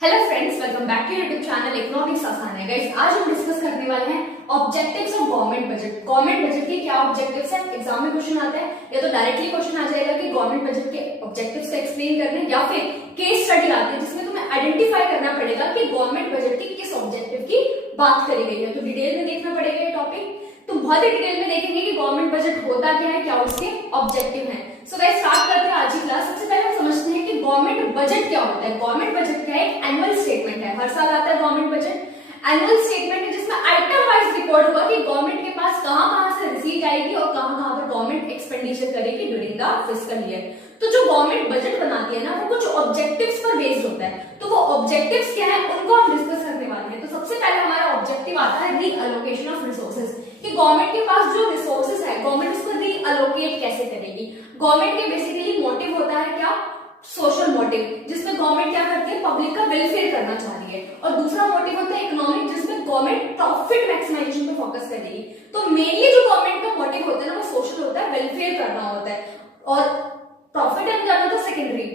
Hello friends, welcome back to YouTube channel economics आसान है। Guys, आज हम डिस्कस करने वाले हैं objectives of government budget. Government budget के क्या ऑब्जेक्टिव्स हैं? एग्जाम में क्वेश्चन आता है या तो डायरेक्टली क्वेश्चन आ जाएगा कि गवर्नमेंट बजट के ऑब्जेक्टिव्स को एक्सप्लेन करने, या फिर केस स्टडी आती है जिसमें तुम्हें आइडेंटिफाई करना पड़ेगा कि गवर्नमेंट बजट की किस ऑब्जेक्टिव की बात करी गई है। तो डिटेल में देखना पड़ेगा ये टॉपिक। तो बहुत ही डिटेल में देखेंगे कि गवर्नमेंट बजट होता क्या है, क्या उसके ऑब्जेक्टिव हैं। सो गाइस, स्टार्ट करते हैं आज की क्लास। सबसे पहले हम समझते हैं कि गवर्नमेंट बजट क्या होता है। गवर्नमेंट बजट क्या है? एक एनुअल स्टेटमेंट है, हर साल आता है गवर्नमेंट बजट। एनुअल स्टेटमेंट है जिसमें आइटम वाइज रिकॉर्ड होगा कि गवर्नमेंट के पास कहां-कहां से रिसीट आएगी और कहां-कहां पर गवर्नमेंट एक्सपेंडिचर करेगी ड्यूरिंग द फिस्कल ईयर। तो जो गवर्नमेंट बजट बनाती है ना, वो कुछ ऑब्जेक्टिव्स पर बेस्ड होता है। तो वो ऑब्जेक्टिव्स क्या है, उनको हम डिस्कस करने वाले हैं। तो सबसे पहले हमारा ऑब्जेक्टिव आता है रीअलोकेशन ऑफ रिसोर्सेज, कि गवर्नमेंट के पास जो रिसोर्सेज है गवर्नमेंट उसको रीअलोकेट कैसे करेगी। गवर्नमेंट के बेसिकली मोटिव होता है क्या? सोशल मोटिव, जिसमें गवर्नमेंट क्या करती है, पब्लिक का वेलफेयर करना चाह रही है। और दूसरा मोटिव होता है इकोनॉमिक, जिसमें गवर्नमेंट प्रॉफिट मैक्सिमाइजेशन पे फोकस करेगी। तो मेनली जो गवर्नमेंट का मोटिव होता है ना, वो सोशल होता है, वेलफेयर करना होता है, और प्रॉफिट एंड जाना तो सेकेंडरी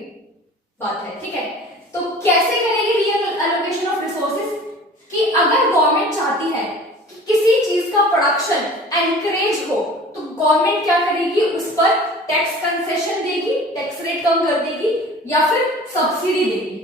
बात है। ठीक है, तो कैसे करेगी रीअलोकेशन ऑफ रिसोर्सेज? कि अगर गवर्नमेंट चाहती है कि किसी चीज का प्रोडक्शन एनकरेज हो, तो गवर्नमेंट क्या करेगी, उस पर टैक्स कंसेशन देगी, टैक्स रेट कम कर देगी, या फिर सब्सिडी देगी।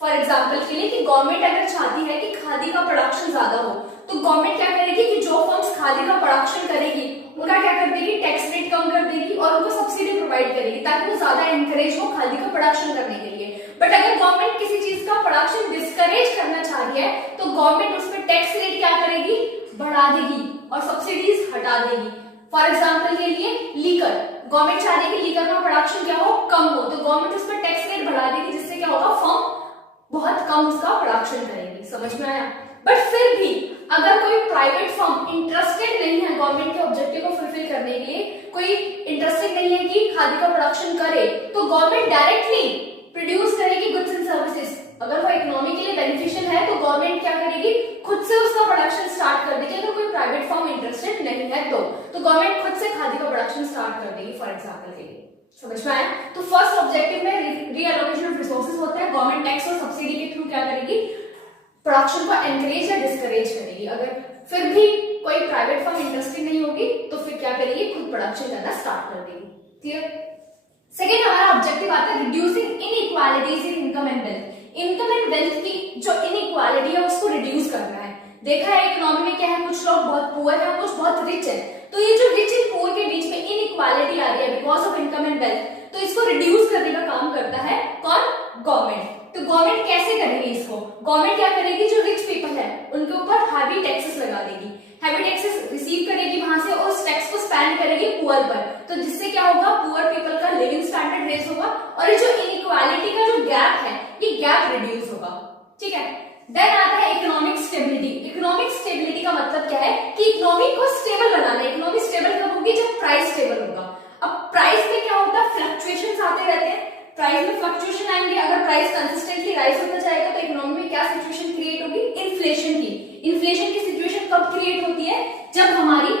फॉर एग्जांपल के लिए, कि गवर्नमेंट अगर चाहती है कि खादी का प्रोडक्शन ज्यादा हो, तो गवर्नमेंट क्या करेगी कि जो फर्म्स खादी का प्रोडक्शन करेगी उनका क्या कर देगी, टैक्स रेट कम कर देगी और उनको सब्सिडी प्रोवाइड करेगी, ताकि वो ज्यादा एनकरेज हो खादी का प्रोडक्शन करने के लिए। बट अगर गवर्नमेंट किसी चीज का प्रोडक्शन डिस्करेज करना चाह रही है, तो गवर्नमेंट उस पर टैक्स रेट क्या करेगी, बढ़ा देगी और सब्सिडीज हटा देगी। फॉर एग्जाम्पल के लिए लीकर, गवर्नमेंट चाह रही है कि लीकर का प्रोडक्शन क्या हो, कम हो, तो गवर्नमेंट उस पर टैक्स रेट बढ़ा देगी, जिससे क्या होगा, फर्म बहुत कम उसका प्रोडक्शन करेगी। समझ में आया? बट फिर भी अगर कोई प्राइवेट फर्म इंटरेस्टेड नहीं है गवर्नमेंट के ऑब्जेक्टिव को फुलफिल करने के लिए, कोई इंटरेस्टेड नहीं है कि खादी का प्रोडक्शन करे, तो गवर्नमेंट डायरेक्टली प्रोड्यूस करेगी गुड्स एंड सर्विसेज। अगर वो इकोनॉमी के लिए बेनिफिशियल है, तो गवर्नमेंट क्या करेगी, खुद से उसका प्रोडक्शन स्टार्ट कर देगी। अगर कोई प्राइवेट फर्म इंटरेस्टेड नहीं है तो गवर्नमेंट खुद से खादी का प्रोडक्शन स्टार्ट कर देगी, फॉर एग्जांपल के लिए। समझ में आया? तो फर्स्ट ऑब्जेक्टिव में रीअलोकेशन ऑफ रिसोर्सेज होता है। गवर्नमेंट टैक्स और सब्सिडी के थ्रू क्या करेगी, प्रोडक्शन को एनकरेज या डिस्करेज करेगी। अगर फिर भी कोई प्राइवेट फर्म इंटरेस्टेड नहीं होगी, तो फिर क्या करेगी, खुद प्रोडक्शन करना स्टार्ट कर देगी। क्लियर? सेकेंड हमारा ऑब्जेक्टिव आता है reducing inequalities in income and wealth. Income and wealth की जो इनइक्वालिटी है उसको रिड्यूस करना है। देखा है इकोनॉमी में क्या है, कुछ लोग बहुत पुअर है, कुछ बहुत रिच है, तो ये जो रिच एंड पुअर के बीच में इनइक्वालिटी आ रही है because of income and wealth, तो इसको रिड्यूस करने का काम करता है कौन? गवर्नमेंट। तो गवर्नमेंट कैसे करेगी इसको? गवर्नमेंट क्या करेगी, जो रिच पीपल है उनके ऊपर हैवी टैक्सेस लगा देगी, हैवी टैक्सेस रिसीव करेगी वहां से, और उस टैक्स को स्पेंड करेगी पुअर पर। तो जिससे क्या होगा, पुअर पीपल का लिविंग स्टैंडर्ड रेज होगा, और ये जो इनइक्वालिटी का जो गैप है, ये गैप रिड्यूस होगा। ठीक है, देन आता है इकोनॉमिक स्टेबिलिटी। इकोनॉमिक स्टेबिलिटी का मतलब क्या है, कि इकोनॉमी को स्टेबल बनाना है। इकोनॉमी स्टेबल कब होगी, जब प्राइस स्टेबल होगा। अब प्राइस में क्या होता है, फ्लक्चुएशंस आते रहते हैं, प्राइस में फ्लक्चुएशन आएंगे। अगर प्राइस कंसिस्टेंटली राइज होता जाएगा, तो इकोनॉमी में क्या सिचुएशन क्रिएट होगी, इन्फ्लेशन की। इन्फ्लेशन की सिचुएशन कब क्रिएट होती है, जब हमारी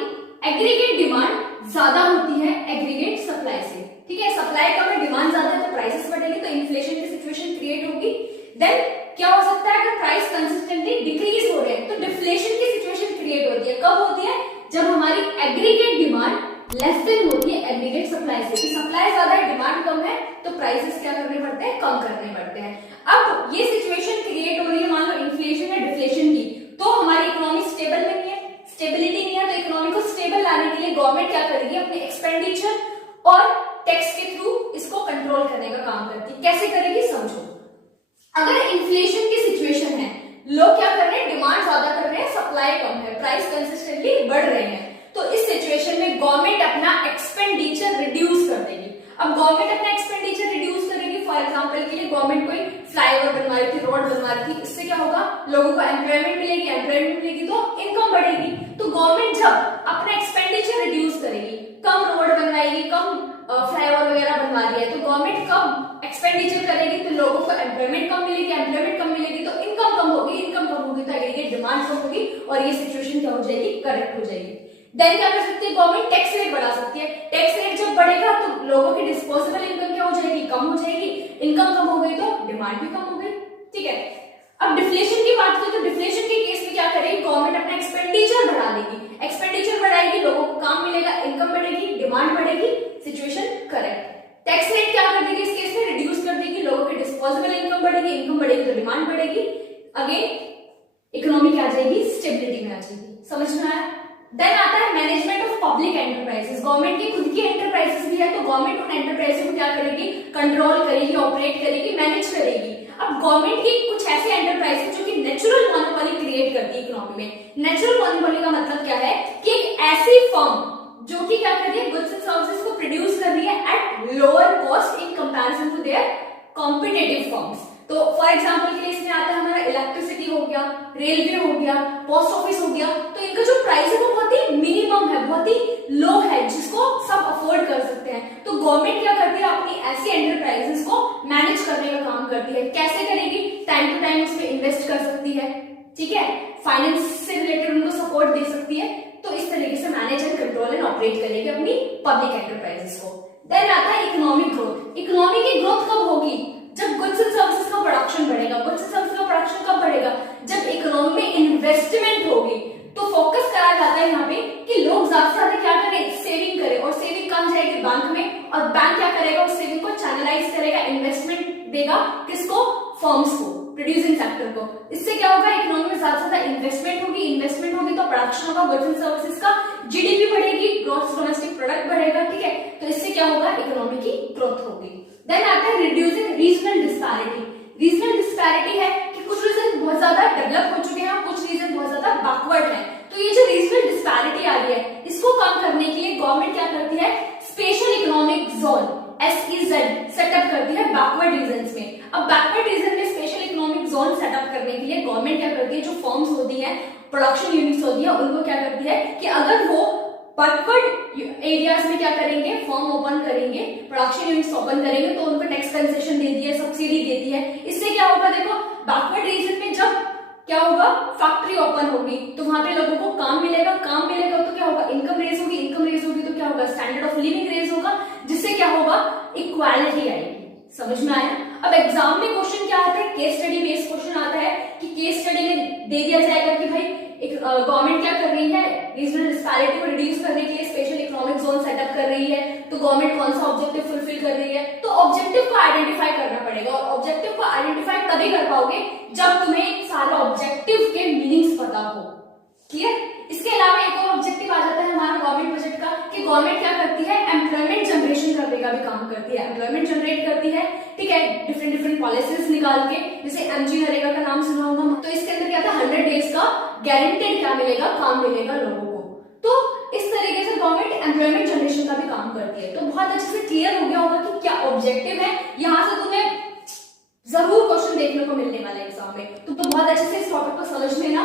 एग्रीगेट डिमांड ज्यादा होती है एग्रीगेट सप्लाई से। ठीक है, सप्लाई कम है, डिमांड ज्यादा है, तो प्राइसेस बढ़ेंगे, तो इन्फ्लेशन की सिचुएशन क्रिएट होगी। देन क्या हो सकता है, अगर प्राइस कंसिस्टेंटली डिक्रीज हो रहे हैं, तो डिफ्लेशन की सिचुएशन क्रिएट होती है। कब होती है, जब हमारी एग्रीगेट डिमांड लेस देन होती है एग्रीगेट सप्लाई से। कि सप्लाई ज्यादा है, डिमांड कम है, तो प्राइसेस क्या करने पड़ते हैं, कम करने पड़ते हैं। अब ये सिचुएशन क्रिएट हो रही है, मान लो इन्फ्लेशन या डिफ्लेशन की, तो हमारी इकोनॉमी स्टेबल नहीं है, स्टेबिलिटी नहीं है। तो इकोनॉमी को स्टेबल लाने के लिए गवर्नमेंट क्या करेगी, अपने एक्सपेंडिचर और टैक्स के थ्रू इसको कंट्रोल करने का काम करती है। कैसे करेगी, समझो। अगर इन्फ्लेशन की सिचुएशन है, लोग क्या कर रहे हैं, डिमांड ज्यादा कर रहे हैं, सप्लाई कम है, प्राइस कंसिस्टेंटली बढ़ रहे हैं, तो इस सिचुएशन में गवर्नमेंट अपना एक्सपेंडिचर रिड्यूस कर देगी। अब गवर्नमेंट अपना एक्सपेंडिचर रिड्यूस करेगी, फॉर एग्जांपल के लिए गवर्नमेंट कोई फ्लाईओवर बनवा रही थी, रोड बनवा रही थी, इससे क्या होगा, लोगों को एम्प्लॉयमेंट मिलेगी, एम्प्लॉयमेंट मिलेगी तो इनकम बढ़ेगी। तो गवर्नमेंट जब अपना एक्सपेंडिचर रिड्यूस करेगी, कम रोड बनवाएगी, कम फ्लाईओवर वगैरह बनवा रही है, तो गवर्नमेंट कम एक्सपेंडिचर करेगी, तो लोगों को एम्प्लॉयमेंट कम मिलेगी, एम्प्लॉयमेंट कम मिलेगी तो इनकम कम होगी, इनकम कम होगी तो एग्रीगेट डिमांड कम होगी, और ये सिचुएशन क्या हो जाएगी, करेक्ट हो जाएगी। देन क्या कर सकती है गवर्नमेंट, टैक्स रेट बढ़ा सकती है। टैक्स रेट जब बढ़ेगा तो लोगों की डिस्पोजेबल इनकम क्या हो जाएगी, कम हो जाएगी। इनकम कम हो गई तो डिमांड भी कम हो गई। ठीक है, अब डिफ्लेशन की बात करें तो डिफ्लेशन के केस में क्या करेगी, गवर्नमेंट अपना एक्सपेंडिचर बढ़ा देगी, एक्सपेंडिचर बढ़ाएगी, लोगों को काम मिलेगा, इनकम बढ़ेगी, डिमांड बढ़ेगी, सिचुएशन करेक्ट। टैक्स रेट क्या कर देगी इस केस में, रिड्यूस कर देगी, लोगों की डिस्पोजेबल इनकम बढ़ेगी, इनकम बढ़ेगी तो डिमांड बढ़ेगी, अगेन इकोनॉमी क्या आ जाएगी, स्टेबिलिटी में आ जाएगी। समझ में आया? देन आता है management of public enterprises. Government की खुद की एंटरप्राइजेस भी है तो गवर्नमेंट उन एंटरप्राइजेस को क्या करेगी, कंट्रोल करेगी, ऑपरेट करेगी, मैनेज करेगी। अब गवर्नमेंट की कुछ ऐसे एंटरप्राइजेस जो कि नेचुरल मोनोपोली क्रिएट करती है इकोनॉमी में। नेचुरल मोनोपोली का मतलब क्या है कि एक ऐसी फर्म जो कि क्या कर रही है, गुड्स एंड सर्विसेज को प्रोड्यूस कर रही है at lower cost in comparison to their competitive firms. तो फॉर एग्जांपल के लिए इसमें आता है हमारा इलेक्ट्रिसिटी हो गया, रेलवे हो गया, पोस्ट ऑफिस हो गया, तो इनका जो प्राइस है वो बहुत ही मिनिमम है, बहुत ही लो है, जिसको सब अफोर्ड कर सकते हैं। तो गवर्नमेंट क्या करती है, अपनी ऐसी एंटरप्राइजेस को मैनेज करने का काम करती है। कैसे करेगी, टाइम टू टाइम उसमें इन्वेस्ट कर सकती है, ठीक है, फाइनेंस से रिलेटेड उनको सपोर्ट दे सकती है। तो इस तरीके से manage and control and operate करेगी अपनी पब्लिक एंटरप्राइजेस को। देन आता है इकोनॉमिक ग्रोथ। इकोनॉमी की ग्रोथ कब होगी, जब गुड्स एंड सर्विसेज का प्रोडक्शन बढ़ेगा। गुड्स एंड सर्विसेज का प्रोडक्शन कब बढ़ेगा, जब इकोनॉमी में इन्वेस्टमेंट होगी। तो फोकस करा जाता है यहाँ पे कि लोग ज्यादा से ज्यादा क्या करें, सेविंग करें, और सेविंग कहाँ जाएगी, बैंक में, और बैंक क्या करेगा, उस सेविंग को चैनलाइज करेगा, इन्वेस्टमेंट देगा किसको, फर्म्स को, प्रोड्यूसिंग सेक्टर को। इससे क्या होगा, इकोनॉमी में ज्यादा से ज्यादा इन्वेस्टमेंट होगी, इन्वेस्टमेंट होगी तो प्रोडक्शन होगा गुड्स एंड सर्विसेज का, जीडीपी बढ़ेगी, ग्रॉस डोमेस्टिक प्रोडक्ट बढ़ेगा, ठीक है। तो इससे क्या होगा, इकोनॉमी की ग्रोथ होगी। देन आता है reducing regional disparity. Regional disparity है कि कुछ रीजन बहुत ज्यादा डेवलप हो चुके हैं, कुछ रीजन बहुत ज्यादा बैकवर्ड है। तो ये जो रीजनल डिस्पैरिटी आ रही है, इसको कम करने के लिए गवर्नमेंट क्या करती है, special economic zone SEZ setup करती है बैकवर्ड रीजन्स में। अब बैकवर्ड रीजन में स्पेशल इकोनॉमिक जोन सेटअप करने के लिए गवर्नमेंट क्या करती है, जो फर्म्स होती है, प्रोडक्शन यूनिट्स होती है, उनको क्या करती है कि अगर वो बैकवर्ड एरियाज में क्या करेंगे, फर्म ओपन करेंगे, प्रोडक्शन यूनिट्स ओपन करेंगे, तो उनको टैक्स कंसेशन देती है, सब्सिडी देती है। इससे क्या होगा, देखो बैकवर्ड रीजन में जब क्या होगा, फैक्ट्री ओपन होगी तो वहां पे लोगों को काम मिलेगा, काम मिलेगा तो क्या होगा, इनकम रेज होगी, इनकम रेज होगी तो क्या होगा, स्टैंडर्ड ऑफ लिविंग रेज होगा, जिससे क्या होगा, इक्वालिटी आएगी। समझ में आया? अब एग्जाम में क्वेश्चन क्या आता है, केस स्टडी बेस्ड क्वेश्चन आता है कि केस स्टडी में दे दिया जाएगा कि भाई गवर्नमेंट क्या कर रही है, रीजनल डिस्पैरिटी को रिड्यूस करने के लिए स्पेशल इकोनॉमिक जोन सेटअप कर रही है, तो गवर्नमेंट कौन सा ऑब्जेक्टिव फुलफिल कर रही है। तो ऑब्जेक्टिव को आइडेंटिफाई करना पड़ेगा, और ऑब्जेक्टिव को आइडेंटिफाई तभी कर पाओगे जब तुम्हें सारे ऑब्जेक्टिव के मीनिंग्स पता हो। क्लियर? इसके अलावा एक और ऑब्जेक्टिव आ जाता है हमारा गवर्नमेंट बजट का कि गवर्नमेंट क्या करती है, एम्प्लॉयमेंट जनरेशन करने का भी काम करती है, एम्प्लॉयमेंट जनरेट करती है, ठीक है, डिफरेंट पॉलिसीज निकाल के, जैसे MG नरेगा का नाम सुना होगा। तो इसके अंदर क्या था, 100 डेज का गारंटेड क्या मिलेगा, काम मिलेगा लोगों को। तो इस तरीके से गवर्नमेंट एम्प्लॉयमेंट जनरेशन का भी काम करती है। तो बहुत अच्छे से क्लियर हो गया होगा कि क्या ऑब्जेक्टिव है, यहाँ से तुम्हें जरूर क्वेश्चन देखने को मिलने वाला है एग्जाम में, तो बहुत अच्छे से इस टॉपिक को समझ लेना।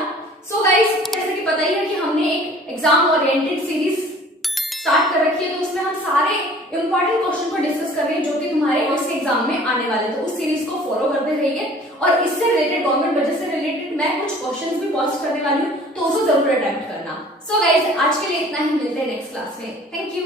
सो गाइस, जैसे कि पता ही है कि हमने एक एग्जाम ओरिएंटेड सीरीज स्टार्ट कर रखी है, तो उसमें हम सारे इंपॉर्टेंट क्वेश्चन को डिस्कस कर रहे हैं जो कि तुम्हारे इस एग्जाम में आने वाले, तो उस सीरीज को फॉलो करते रहिए। और इससे रिलेटेड, गवर्नमेंट बजट से रिलेटेड मैं कुछ क्वेश्चंस भी पोस्ट करने वाली हूँ, तो उसको जरूर अटेम्प्ट करना। सो गाइस, आज के लिए इतना ही, मिलते हैं नेक्स्ट क्लास में। Thank you.